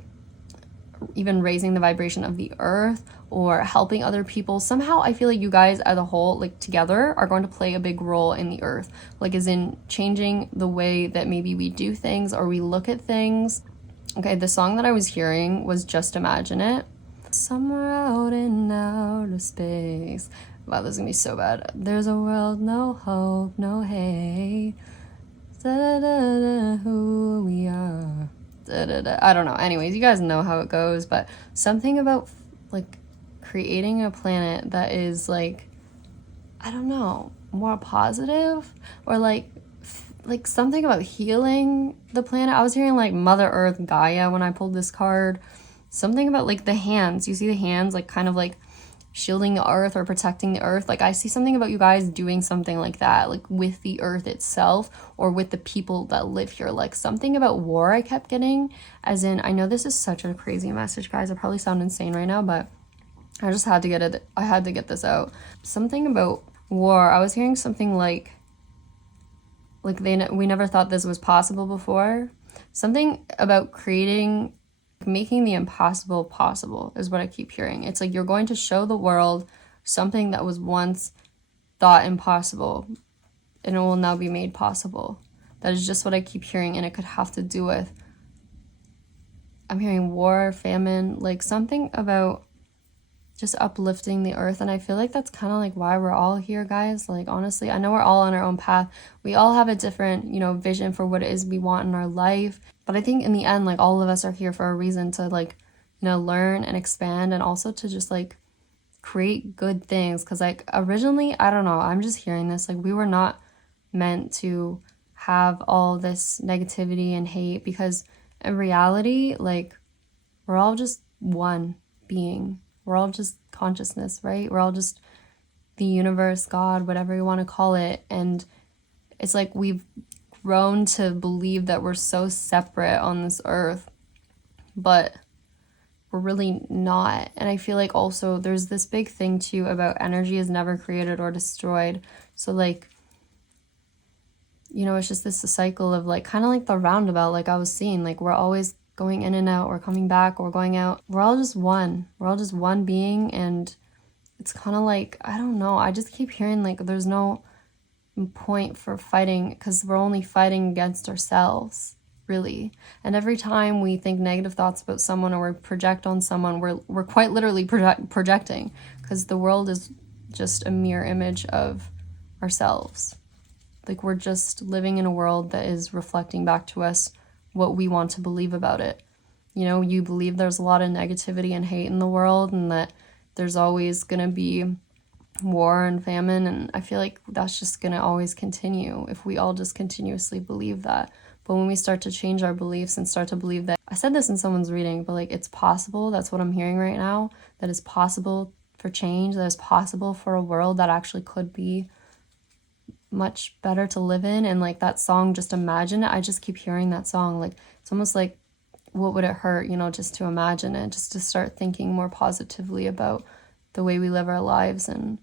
even raising the vibration of the earth or helping other people. Somehow I feel like you guys as a whole, like together, are going to play a big role in the earth, like as in changing the way that maybe we do things or we look at things. Okay, the song that I was hearing was Just Imagine It. Somewhere out in outer space. Wow, this is gonna be so bad. There's a world, no hope, no hay. Da-da-da-da, who we are. Da-da-da. I don't know. Anyways, you guys know how it goes, but something about like creating a planet that is like, I don't know, more positive, or like something about healing the planet. I was hearing like Mother Earth, Gaia when I pulled this card. Something about like the hands. You see the hands like kind of like shielding the earth or protecting the earth. Like, I see something about you guys doing something like that, like with the earth itself or with the people that live here. Like, something about war I kept getting, as in, I know this is such a crazy message, guys. I probably sound insane right now, but I just had to get it. I had to get this out. Something about war. I was hearing something like we never thought this was possible before. Something about making the impossible possible is what I keep hearing. It's like you're going to show the world something that was once thought impossible, and it will now be made possible. That is just what I keep hearing, and it could have to do with, I'm hearing war, famine, like something about just uplifting the earth. And I feel like that's kind of like why we're all here, guys. Like, honestly, I know we're all on our own path. We all have a different, vision for what it is we want in our life. But I think in the end, like, all of us are here for a reason to, like, learn and expand, and also to just, like, create good things. Because, like, originally, I don't know, I'm just hearing this. Like, we were not meant to have all this negativity and hate, because in reality, like, we're all just one being. We're all just consciousness, right? We're all just the universe, God, whatever you want to call it. And it's like we've grown to believe that we're so separate on this earth, but we're really not. And I feel like also there's this big thing too about energy is never created or destroyed. So like, it's just this cycle of like, kind of like the roundabout, like I was seeing, like we're always going in and out, or coming back, or going out. We're all just one. We're all just one being, and it's kind of like, I don't know, I just keep hearing like there's no point for fighting, because we're only fighting against ourselves, really. And every time we think negative thoughts about someone or we project on someone, we're quite literally projecting, because the world is just a mirror image of ourselves. Like, we're just living in a world that is reflecting back to us what we want to believe about it. You believe there's a lot of negativity and hate in the world, and that there's always going to be war and famine, and I feel like that's just going to always continue if we all just continuously believe that. But when we start to change our beliefs and start to believe that, I said this in someone's reading, but like, it's possible, that's what I'm hearing right now, that it's possible for change, that it's possible for a world that actually could be much better to live in. And like that song, Just Imagine It, I just keep hearing that song. Like, it's almost like, what would it hurt, just to imagine it, just to start thinking more positively about the way we live our lives. And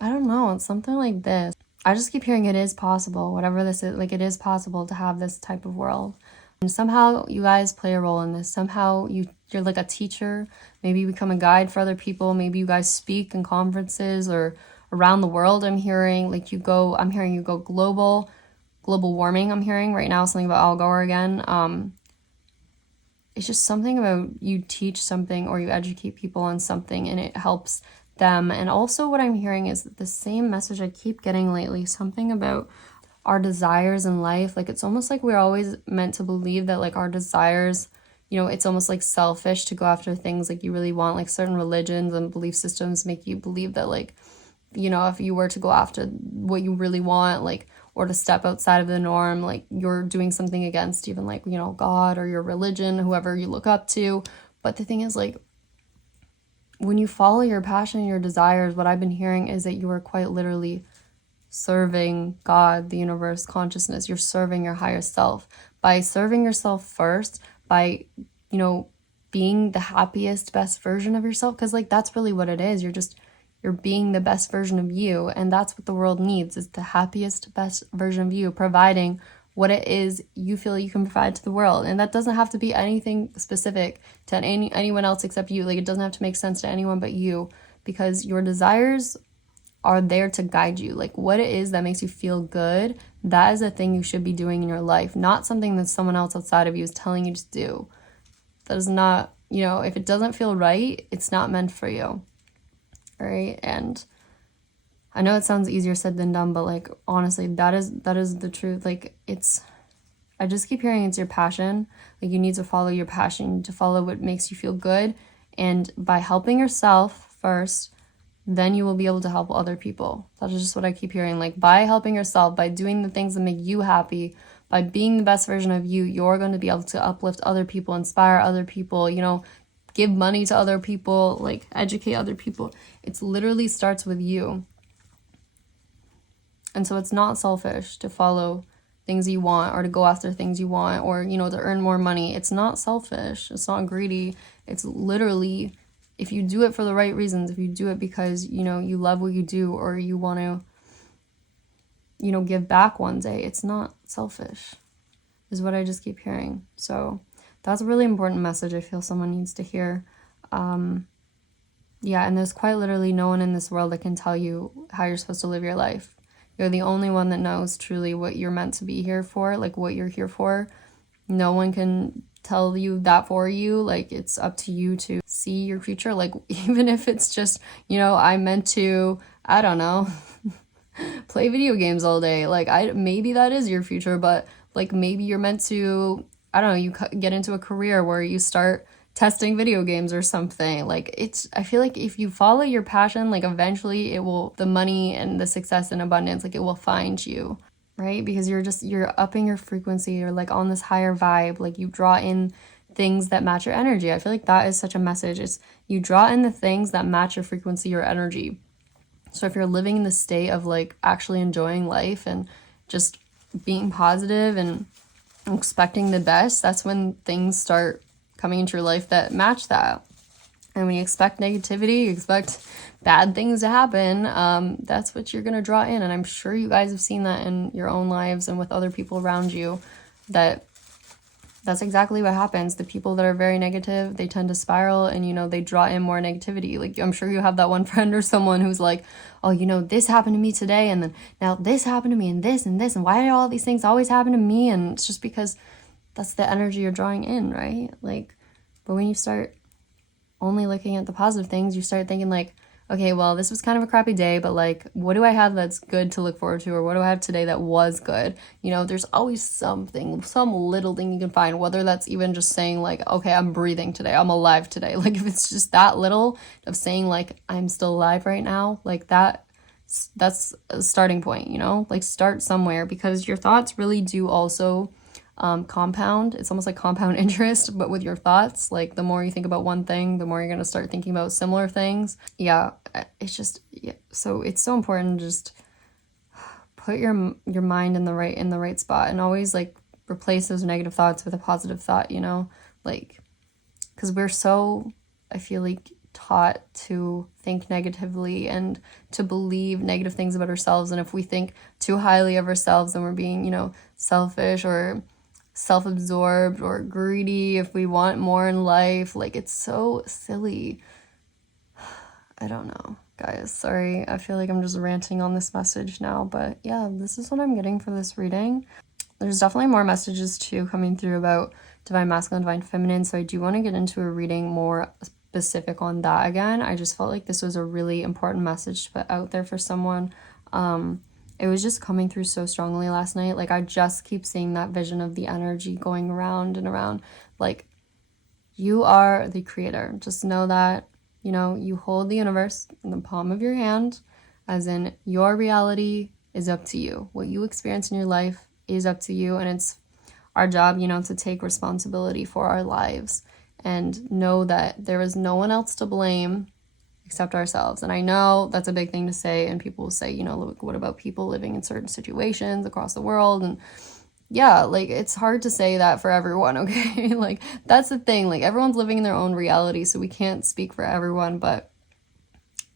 I don't know, it's something like this. I just keep hearing it is possible, whatever this is, like, it is possible to have this type of world. And somehow you guys play a role in this. Somehow you're like a teacher. Maybe you become a guide for other people. Maybe you guys speak in conferences or around the world. I'm hearing you go global warming. I'm hearing right now something about Al Gore again. It's just something about you teach something or you educate people on something and it helps them. And also what I'm hearing is the same message I keep getting lately, something about our desires in life. Like, it's almost like we're always meant to believe that, like, our desires, it's almost like selfish to go after things like you really want. Like, certain religions and belief systems make you believe that, like, if you were to go after what you really want, like, or to step outside of the norm, like, you're doing something against even, like, God or your religion, whoever you look up to. But the thing is, like, when you follow your passion and your desires, what I've been hearing is that you are quite literally serving God, the universe, consciousness. You're serving your higher self. By serving yourself first, by, being the happiest, best version of yourself, because, like, that's really what it is. You're being the best version of you, and that's what the world needs, is the happiest, best version of you, providing what it is you feel you can provide to the world. And that doesn't have to be anything specific to anyone else except you. Like, it doesn't have to make sense to anyone but you, because your desires are there to guide you. Like, what it is that makes you feel good, that is a thing you should be doing in your life, not something that someone else outside of you is telling you to do. That is not, if it doesn't feel right, it's not meant for you. Right? And I know it sounds easier said than done, but, like, honestly, that is the truth. Like, I just keep hearing it's your passion. Like, you need to follow your passion, you need to follow what makes you feel good, and by helping yourself first, then you will be able to help other people. That's just what I keep hearing. Like, by helping yourself, by doing the things that make you happy, by being the best version of you, you're going to be able to uplift other people, inspire other people, give money to other people, like, educate other people. It literally starts with you. And so it's not selfish to follow things you want or to go after things you want or, to earn more money. It's not selfish. It's not greedy. It's literally, if you do it for the right reasons, if you do it because, you love what you do or you want to, give back one day, it's not selfish, is what I just keep hearing. So that's a really important message I feel someone needs to hear. Yeah, and there's quite literally no one in this world that can tell you how you're supposed to live your life. You're the only one that knows truly what you're meant to be here for, like, what you're here for. No one can tell you that for you. Like, it's up to you to see your future. Like, even if it's just, I'm meant to, I don't know, play video games all day. Like, maybe that is your future, but, like, maybe you're meant to, I don't know, you get into a career where you start testing video games or something. Like, I feel like if you follow your passion, like, eventually the money and the success and abundance, like, it will find you, right? Because you're upping your frequency, you're, like, on this higher vibe, like, you draw in things that match your energy. I feel like that is such a message. It's you draw in the things that match your frequency, your energy. So if you're living in the state of, like, actually enjoying life and just being positive and expecting the best, that's when things start coming into your life that match that. And when you expect negativity, you expect bad things to happen, that's what you're going to draw in. And I'm sure you guys have seen that in your own lives and with other people around you, that's exactly what happens. The people that are very negative, they tend to spiral and, they draw in more negativity. Like, I'm sure you have that one friend or someone who's like, oh, this happened to me today, and then now this happened to me, and this, and why did all these things always happen to me? And it's just because that's the energy you're drawing in, right? Like, but when you start only looking at the positive things, you start thinking, like, okay, well, this was kind of a crappy day, but, like, what do I have that's good to look forward to? Or what do I have today that was good? There's always some little thing you can find, whether that's even just saying, like, okay, I'm breathing today, I'm alive today. Like, if it's just that little of saying, like, I'm still alive right now, like, that's a starting point, like, start somewhere, because your thoughts really do also compound. It's almost like compound interest, but with your thoughts. Like, the more you think about one thing, the more you're going to start thinking about similar things. Yeah, it's just, yeah. So it's so important to just put your mind in the right spot, and always, like, replace those negative thoughts with a positive thought, like, because we're so, I feel like, taught to think negatively and to believe negative things about ourselves. And if we think too highly of ourselves, then we're being, selfish or self-absorbed or greedy if we want more in life. Like, it's so silly. I don't know, guys. Sorry, I feel like I'm just ranting on this message now, but yeah, this is what I'm getting for this reading. There's definitely more messages too coming through about divine masculine, divine feminine, so I do want to get into a reading more specific on that again. I just felt like this was a really important message to put out there for someone. It was just coming through so strongly last night. Like, I just keep seeing that vision of the energy going around and around. Like, you are the creator. Just know that, you know, you hold the universe in the palm of your hand, as in your reality is up to you. What you experience in your life is up to you, and it's our job, you know, to take responsibility for our lives and know that there is no one else to blame except ourselves. And I know that's a big thing to say, and people will say, you know, look, what about people living in certain situations across the world? And yeah, like, it's hard to say that for everyone, okay? Like, that's the thing. Like, everyone's living in their own reality, so we can't speak for everyone, but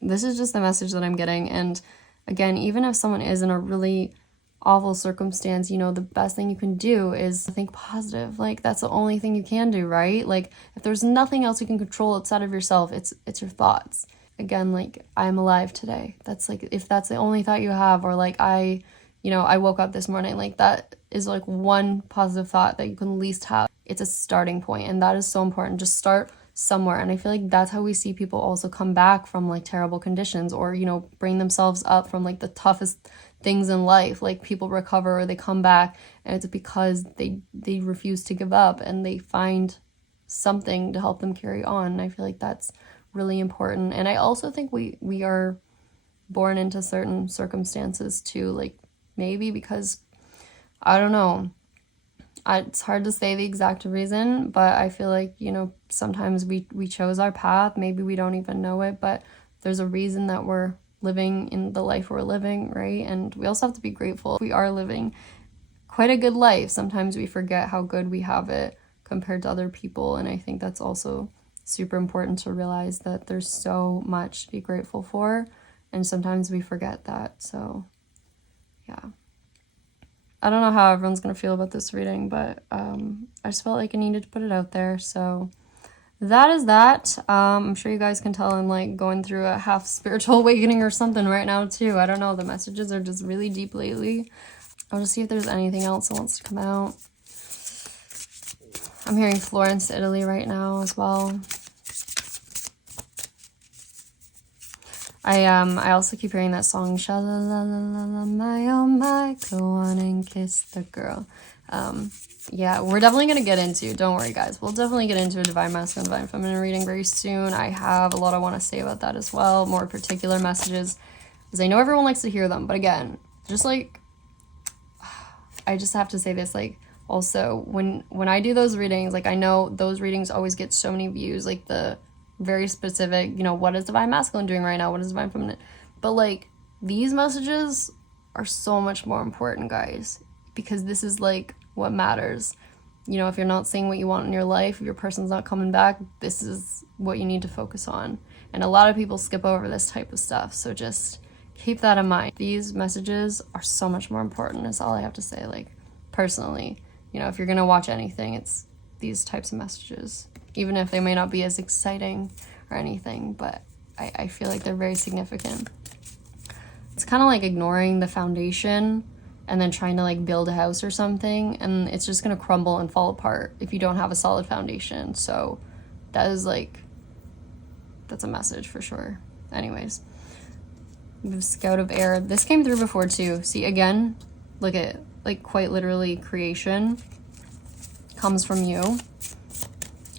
this is just the message that I'm getting. And again, even if someone is in a really awful circumstance, you know, the best thing you can do is think positive. Like, that's the only thing you can do, right? Like, if there's nothing else you can control outside of yourself, it's your thoughts. Again, like, I'm alive today. That's like, if that's the only thought you have, or like, I woke up this morning, like, that is like one positive thought that you can at least have. It's a starting point, and that is so important. Just start somewhere. And I feel like that's how we see people also come back from like terrible conditions, or, you know, bring themselves up from like the toughest things in life. Like, people recover or they come back, and it's because they refuse to give up and they find something to help them carry on. And I feel like that's really important. And I also think we are born into certain circumstances too, like, maybe because, I don't know, it's hard to say the exact reason, but I feel like, you know, sometimes we chose our path. Maybe we don't even know it, but there's a reason that we're living in the life we're living, right? And we also have to be grateful. We are living quite a good life. Sometimes we forget how good we have it compared to other people, and I think that's also super important to realize that there's so much to be grateful for, and sometimes we forget that. So yeah, I don't know how everyone's gonna feel about this reading, but I just felt like I needed to put it out there. So that is that. I'm sure you guys can tell I'm like going through a half spiritual awakening or something right now too. I don't know, the messages are just really deep lately. I'll just see if there's anything else that wants to come out. I'm hearing Florence, Italy right now as well. I also keep hearing that song, sha-la-la-la-la-la, my oh my, go on and kiss the girl. Yeah, we're definitely going to get into, don't worry guys, we'll definitely get into a divine masculine, divine feminine reading very soon. I have a lot I want to say about that as well, more particular messages, because I know everyone likes to hear them, but again, just like, I just have to say this, like, also, when I do those readings, like, I know those readings always get so many views, like, the very specific, you know, what is divine masculine doing right now, what is divine feminine, but like, these messages are so much more important, guys, because this is like what matters. You know, if you're not seeing what you want in your life, if your person's not coming back, this is what you need to focus on. And a lot of people skip over this type of stuff, so just keep that in mind. These messages are so much more important, is all I have to say. Like, personally, you know, if you're gonna watch anything, it's these types of messages, even if they may not be as exciting or anything, but I feel like they're very significant. It's kind of like ignoring the foundation and then trying to like build a house or something, and it's just gonna crumble and fall apart if you don't have a solid foundation. So that is like, that's a message for sure. Anyways, we have Scout of Air. This came through before too. See, again, look at, like, quite literally, creation comes from you.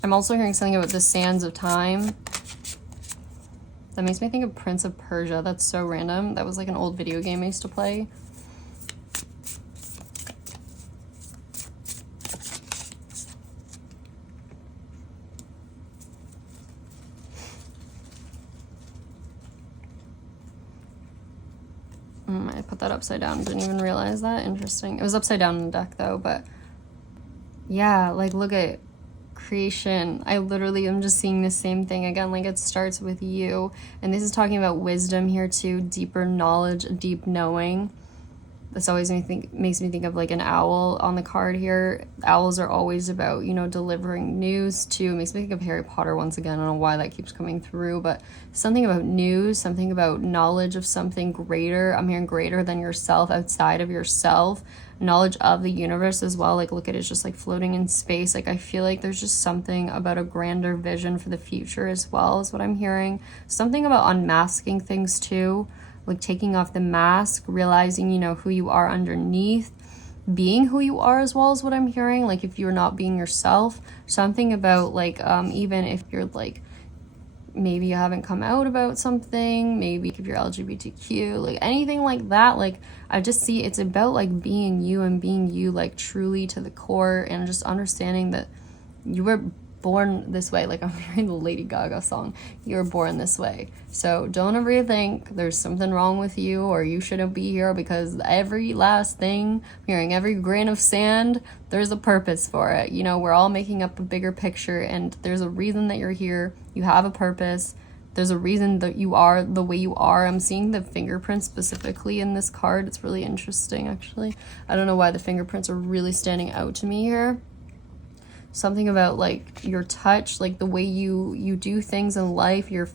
I'm also hearing something about the sands of time. That makes me think of Prince of Persia. That's so random. That was like an old video game I used to play. I put that upside down. Didn't even realize that. Interesting. It was upside down in the deck though, but yeah, like, look at creation. I literally am just seeing the same thing again. Like, it starts with you, and this is talking about wisdom here too, deeper knowledge, deep knowing. This always makes me think of like an owl on the card here. Owls are always about, you know, delivering news too. It makes me think of Harry Potter once again. I don't know why that keeps coming through, but something about news, something about knowledge of something greater. I'm hearing greater than yourself, outside of yourself, knowledge of the universe as well. Like, look at it, it's just like floating in space. Like, I feel like there's just something about a grander vision for the future as well, is what I'm hearing. Something about unmasking things too, like taking off the mask, realizing, you know, who you are underneath, being who you are as well, is what I'm hearing. Like, if you're not being yourself, something about like, even if you're like, maybe you haven't come out about something, maybe if you're LGBTQ, like anything like that, like I just see it's about like being you, and being you like truly to the core, and just understanding that you were born this way. Like, I'm hearing the Lady Gaga song, you were born this way. So don't ever think there's something wrong with you or you shouldn't be here, because every last thing, I'm hearing every grain of sand, there's a purpose for it. You know, we're all making up a bigger picture, and there's a reason that you're here. You have a purpose. There's a reason that you are the way you are. I'm seeing the fingerprints specifically in this card. It's really interesting, actually. I don't know why the fingerprints are really standing out to me here. Something about like your touch, like the way you do things in life. I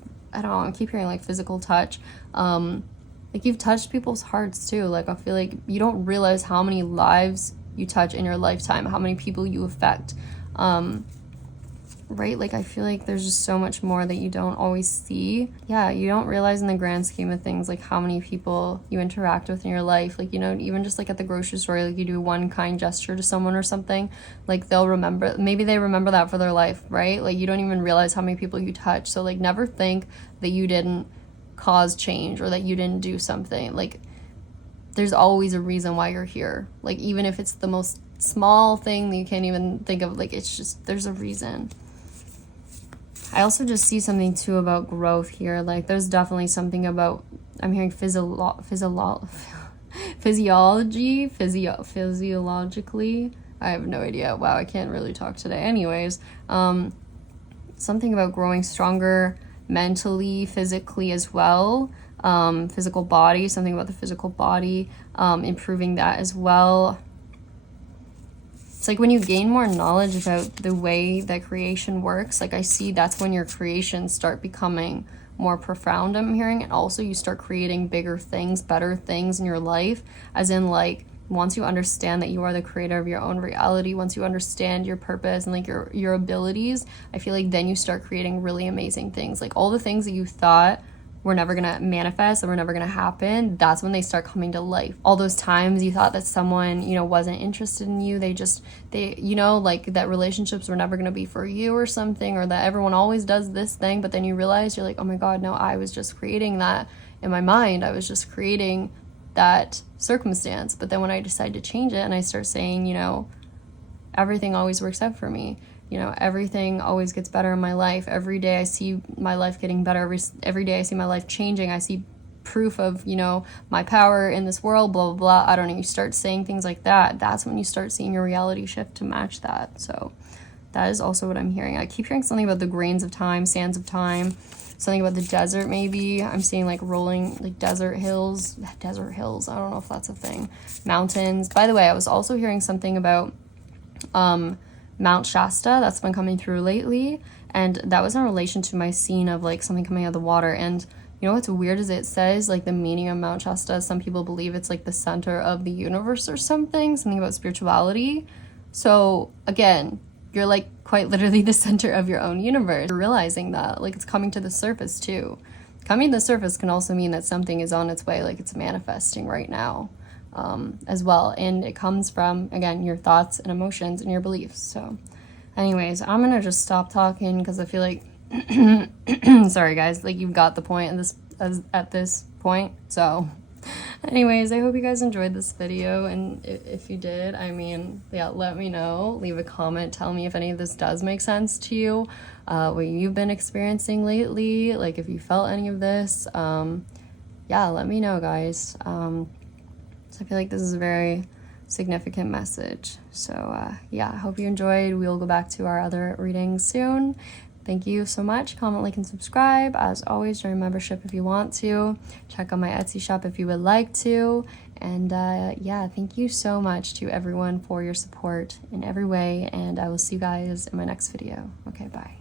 don't know, I keep hearing like physical touch. Like, you've touched people's hearts too. Like, I feel like you don't realize how many lives you touch in your lifetime, how many people you affect. Right? Like, I feel like there's just so much more that you don't always see. Yeah, you don't realize in the grand scheme of things, like how many people you interact with in your life. Like, you know, even just like at the grocery store, like you do one kind gesture to someone or something, like they'll remember, maybe they remember that for their life, right? Like, you don't even realize how many people you touch. So like, never think that you didn't cause change or that you didn't do something. Like, there's always a reason why you're here. Like, even if it's the most small thing that you can't even think of, like, it's just, there's a reason. I also just see something too about growth here. Like, there's definitely something about, I'm hearing physiologically. I have no idea. Wow, I can't really talk today. Anyways, something about growing stronger mentally, physically as well. Physical body, something about the physical body, improving that as well. It's like when you gain more knowledge about the way that creation works, like I see that's when your creations start becoming more profound, I'm hearing. And also you start creating bigger things, better things in your life, as in like, once you understand that you are the creator of your own reality, once you understand your purpose and like your abilities, I feel like then you start creating really amazing things. Like, all the things that you thought were never gonna manifest or were never gonna happen, that's when they start coming to life. All those times you thought that someone, you know, wasn't interested in you, they you know, like that relationships were never gonna be for you or something, or that everyone always does this thing, but then you realize, you're like, oh my god, no, I was just creating that in my mind. I was just creating that circumstance. But then when I decide to change it and I start saying, you know, everything always works out for me, you know, everything always gets better in my life. Every day I see my life getting better. Every day I see my life changing. I see proof of, you know, my power in this world, blah, blah, blah. I don't know. You start saying things like that. That's when you start seeing your reality shift to match that. So that is also what I'm hearing. I keep hearing something about the grains of time, sands of time, something about the desert maybe. I'm seeing like rolling, like desert hills. I don't know if that's a thing. Mountains. By the way, I was also hearing something about Mount Shasta. That's been coming through lately, and that was in relation to my scene of like something coming out of the water. And you know what's weird is it says like the meaning of Mount Shasta, some people believe it's like the center of the universe or something about spirituality. So again, you're like quite literally the center of your own universe. You're realizing that, like, it's coming to the surface too. Coming to the surface can also mean that something is on its way, like it's manifesting right now. As well, and it comes from, again, your thoughts and emotions and your beliefs. So anyways, I'm gonna just stop talking because I feel like sorry guys, like you've got the point at this point. So anyways, I hope you guys enjoyed this video, and if you did, I mean, yeah, let me know, leave a comment, tell me if any of this does make sense to you, what you've been experiencing lately, like if you felt any of this. Yeah, let me know, guys. I feel like this is a very significant message. So yeah, I hope you enjoyed. We'll go back to our other readings soon. thank you so much. Comment, like, and subscribe. As always, join membership if you want to. Check out my Etsy shop if you would like to. And yeah, thank you so much to everyone for your support in every way. And I will see you guys in my next video. Okay, bye.